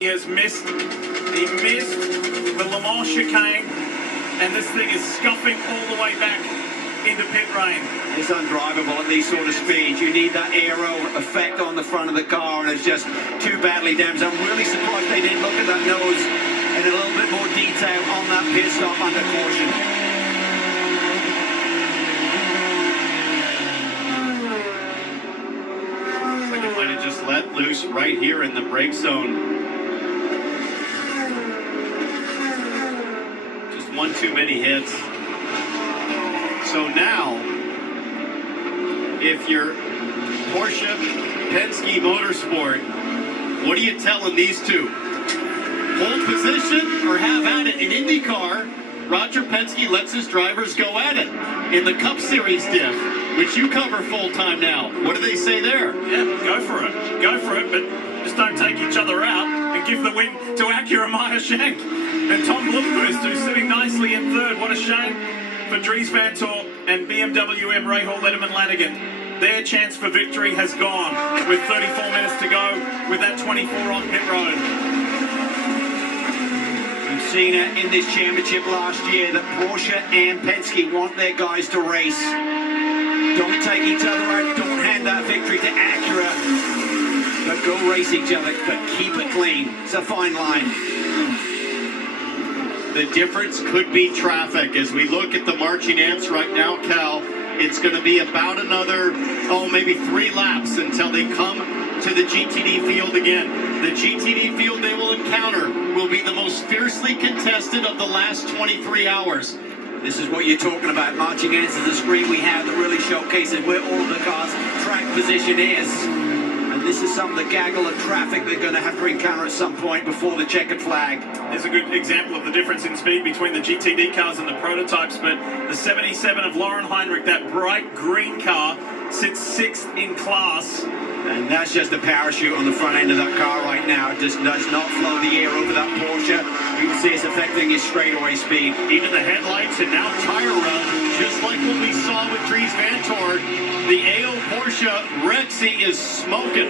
He missed the Le Mans chicane, and this thing is scuffing all the way back into pit lane. It's undrivable at these sort of speeds. You need that aero effect on the front of the car, and it's just too badly damaged. I'm really surprised they didn't look at that nose in a little bit more detail on that pit stop under caution. Like it might have just let loose right here in the brake zone. One too many hits. So now, if you're Porsche Penske Motorsport, what are you telling these two? Hold position or have at it? In IndyCar, Roger Penske lets his drivers go at it. In the Cup Series diff, which you cover full time now, what do they say there? Yeah, go for it. Go for it, but just don't take each other out and give the win to Acura Meyer Shank. And Tom Blomqvist, who's sitting nicely in third. What a shame for Dries Van Tor and BMW M. Rahal Letterman Lanigan. Their chance for victory has gone with 34 minutes to go with that 24 on pit road. We've seen it in this championship last year that Porsche and Penske want their guys to race. Don't take each other out. Don't hand that victory to Acura. But go race each other, but keep it clean. It's a fine line. The difference could be traffic. As we look at the marching ants right now, Cal, it's going to be about another, maybe 3 laps until they come to the GTD field again. The GTD field they will encounter will be the most fiercely contested of the last 23 hours. This is what you're talking about. Marching ants is the screen we have that really showcases where all of the cars' track position is. And this is some of the gaggle of traffic they're going to have to encounter at some point before the checkered flag. There's a good example of the difference in speed between the GTD cars and the prototypes, but the 77 of Lauren Heinrich, that bright green car, sits 6th in class. And that's just a parachute on the front end of that car right now. It just does not flow the air over that Porsche. You can see it's affecting his straightaway speed. Even the headlights and now tire rub, just like what we saw with Dries Van Tor. The AO Porsche Rexy is smoking.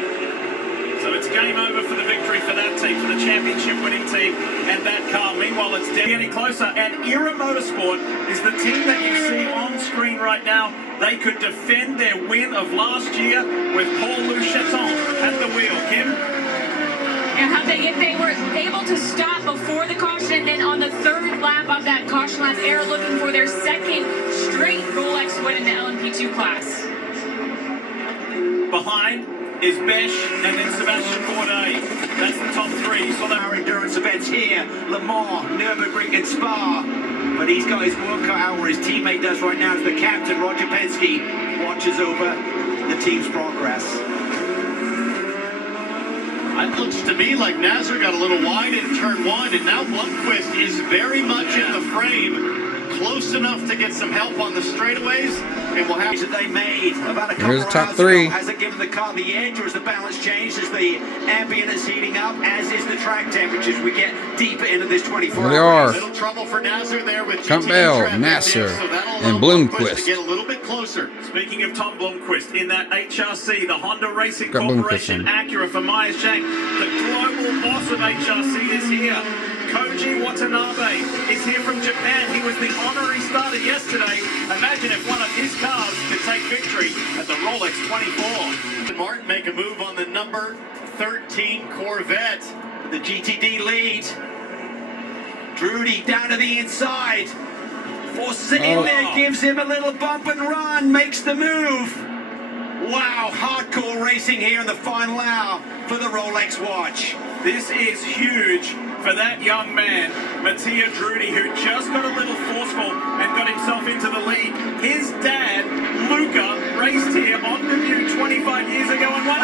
So it's game over for the victory for that team, for the championship winning team and that car. Meanwhile, it's getting closer, and Era Motorsport is the team that you see on screen right now. They could defend their win of last year with Paul-Louis Chaton at the wheel. Kim? Yeah, if they were able to stop before the caution, and then on the 3rd lap of that caution lap, Era looking for their 2nd straight Rolex win in the LMP2 class. Behind is Besh and then Sebastian Bourdais. That's the top 3. You saw that. Our endurance events here, Le Mans, Nürburgring and Spa. But he's got his work cut out where his teammate does right now as the captain, Roger Penske, watches over the team's progress. It looks to me like Nasser got a little wide in turn 1, and now Blomqvist is very much in the frame, close enough to get some help on the straightaways, and we'll have that they made about a couple Here's of the top hours 3. ago. Has it given the car the edge, or has the balance changed as the ambient is heating up, as is the track temperatures? We get deeper into this 24 There they hours. are. little trouble for Nasser there with Campbell, Nasser, and Blomqvist. Get a little bit closer. Speaking of Tom Blomqvist, in that HRC, the Honda Racing Got Corporation Blomqvist Acura for Meyer Shank, the global boss of HRC is here. Koji Watanabe is here from Japan. He was the honorary starter yesterday. Imagine if one of his cars could take victory at the Rolex 24. Martin make a move on the number 13 Corvette. The GTD lead. Drudy down to the inside. Forces it in there, gives him a little bump and run, makes the move. Wow, hardcore racing here in the final hour for the Rolex watch. This is huge for that young man, Mattia Drudy, who just got a little forceful and got himself into the lead. His dad, Luca, raced here on debut 25 years ago and won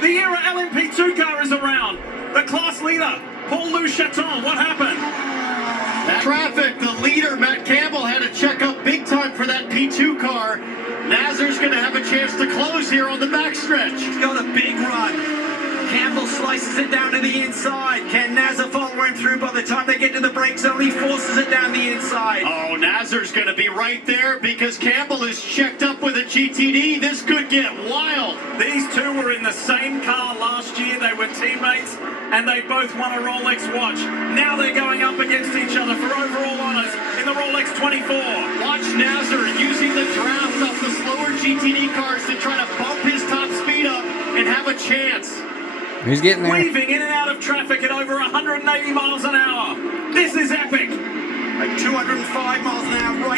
the Era LMP2 car is around. The class leader, Paul-Louis Chaton. What happened? That traffic, the leader, Matt Campbell, had to check up big time for that P2 car. Nasser's going to have a chance to close here on the backstretch. He's got a big run. Campbell slices it down to the inside. Can Nasser follow power him through. By the time they get to the brake zone, he forces it down the inside. Oh, Nazar's going to be right there because Campbell is checked up with a GTD. This could get wild. These two were in the same car last year. They were teammates, and they both won a Rolex watch. Now they're going up against each other for overall honors in the Rolex 24. Watch Nazar using the draft off the slower GTD cars to try to bump his top speed up and have a chance. He's getting there. Weaving in and out of traffic at over 180 miles an hour. This is epic. Like 205 miles an hour right